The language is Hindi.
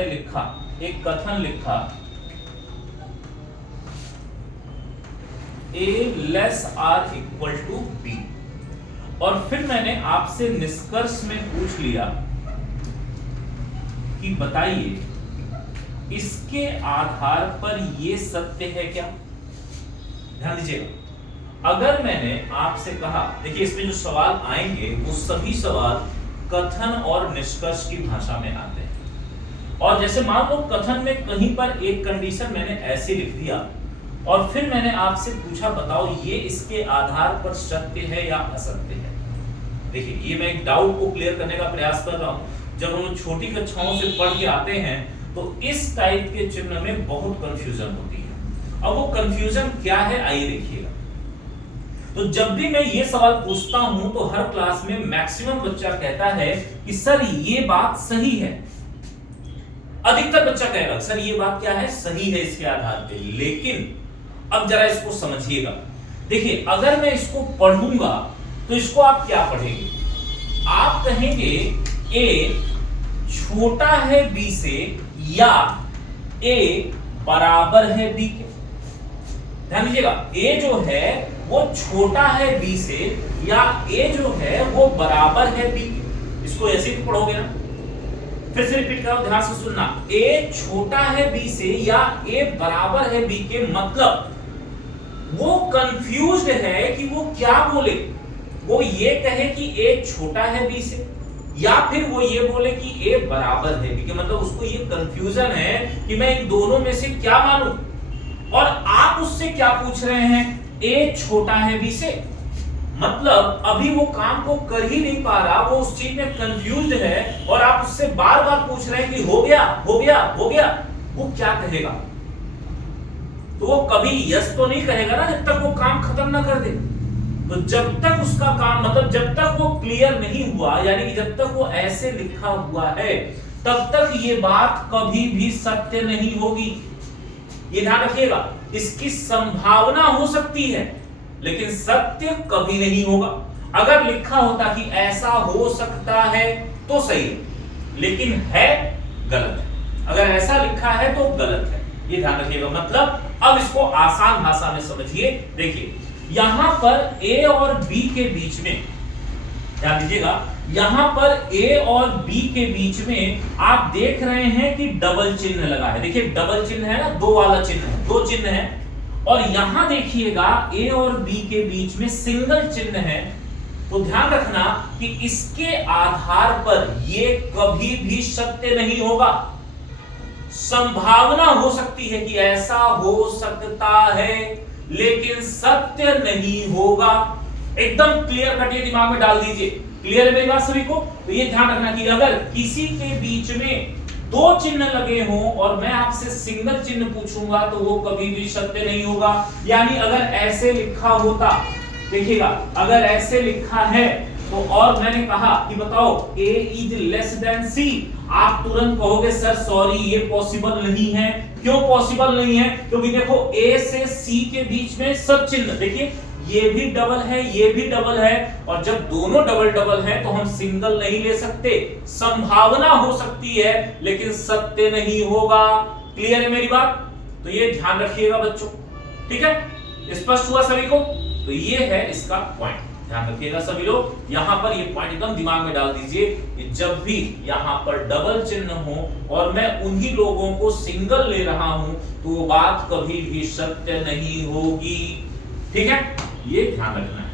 मैंने लिखा, एक कथन लिखा, A less or equal to B, और फिर मैंने आपसे निष्कर्ष में पूछ लिया कि बताइए इसके आधार पर ये सत्य है क्या। ध्यान दीजिएगा, अगर मैंने आपसे कहा, देखिए इसमें जो सवाल आएंगे वो सभी सवाल कथन और निष्कर्ष की भाषा में आते हैं। और जैसे मान लो कथन में कहीं पर एक कंडीशन मैंने ऐसे लिख दिया और फिर मैंने आपसे पूछा बताओ ये इसके आधार पर सत्य है या असत्य है। देखिए ये मैं एक डाउट को क्लियर करने का प्रयास कर रहा हूं। जब हम छोटी कक्षाओं से पढ़ के आते हैं तो इस टाइप के चिन्ह में बहुत कंफ्यूजन होती है। अब वो कंफ्यूजन क्या है आइए देखिएगा। तो जब भी मैं ये सवाल पूछता हूं तो हर क्लास में मैक्सिमम बच्चा कहता है कि सर ये बात सही है। अधिकतर बच्चा कहेगा सर ये बात क्या है, सही है इसके आधार पे। लेकिन अब जरा इसको समझिएगा। देखिए अगर मैं इसको पढ़ूंगा तो इसको आप क्या पढ़ेंगे, आप कहेंगे ए छोटा है बी से या ए बराबर है बी के। ध्यान दीजिएगा, ए जो है वो छोटा है बी से या ए जो है वो बराबर है बी के। इसको ऐसे ही पढ़ोगे ना। फिर से रिपीट करो, ध्यान से सुनना। ए छोटा है बी से या ए बराबर है बी के, मतलब वो कंफ्यूज्ड है कि वो क्या बोले। वो ये कहे कि ए छोटा है बी से या फिर वो ये बोले कि ए बराबर है बी के, मतलब उसको ये कंफ्यूजन है कि मैं इन दोनों में से क्या मानूं। और आप उससे क्या पूछ रहे हैं, ए छोटा है बी से, मतलब अभी वो काम को कर ही नहीं पा रहा, वो उस चीज में कंफ्यूज्ड है और आप उससे बार बार पूछ रहे हैं कि हो गया हो गया हो गया। वो क्या कहेगा, तो वो कभी यस तो नहीं कहेगा ना जब तक वो काम खत्म ना कर दे। तो जब तक उसका काम, मतलब जब तक वो क्लियर नहीं हुआ, यानी कि जब तक वो ऐसे लिखा हुआ है तब तक ये बात कभी भी सत्य नहीं होगी। ये ध्यान रखिएगा, इसकी संभावना हो सकती है लेकिन सत्य कभी नहीं होगा। अगर लिखा होता कि ऐसा हो सकता है तो सही है, लेकिन है गलत है। अगर ऐसा लिखा है तो गलत है, ये ध्यान रखिएगा। मतलब अब इसको आसान भाषा में समझिए। देखिए यहां पर ए और बी के बीच में, ध्यान दीजिएगा, यहां पर ए और बी के बीच में आप देख रहे हैं कि डबल चिन्ह लगा है। देखिए डबल चिन्ह है ना, दो वाला चिन्ह है, दो चिन्ह है। और यहां देखिएगा ए और बी के बीच में सिंगल चिन्ह है। तो ध्यान रखना कि इसके आधार पर ये कभी भी सत्य नहीं होगा। संभावना हो सकती है कि ऐसा हो सकता है लेकिन सत्य नहीं होगा। एकदम क्लियर कट ये दिमाग में डाल दीजिए। क्लियर है मेरी बात सभी को? तो ये ध्यान रखना कि अगर किसी के बीच में दो चिन्ह लगे हों और मैं आपसे सिंगल चिन्ह पूछूंगा तो वो कभी भी सत्य नहीं होगा। यानी अगर ऐसे लिखा होता, देखिएगा अगर ऐसे लिखा है तो, और मैंने कहा कि बताओ a is less than c, आप तुरंत कहोगे सर सॉरी ये पॉसिबल नहीं है। क्यों पॉसिबल नहीं है? क्योंकि देखो a से c के बीच में सब चिन्ह, देखिए ये भी डबल है ये भी डबल है, और जब दोनों डबल डबल है तो हम सिंगल नहीं ले सकते। संभावना हो सकती है लेकिन सत्य नहीं होगा। क्लियर है मेरी बात? तो ये ध्यान रखिएगा बच्चों, ठीक है? स्पष्ट हुआ सभी को? तो ये है इसका पॉइंट, ध्यान रखिएगा सभी लोग। यहां पर ये पॉइंट एकदम दिमाग में डाल दीजिए कि जब भी यहां पर डबल चिन्ह हो और मैं उन्हीं लोगों को सिंगल ले रहा हूं तो वो बात कभी भी सत्य नहीं होगी। ठीक है, ये ध्यान रखना है।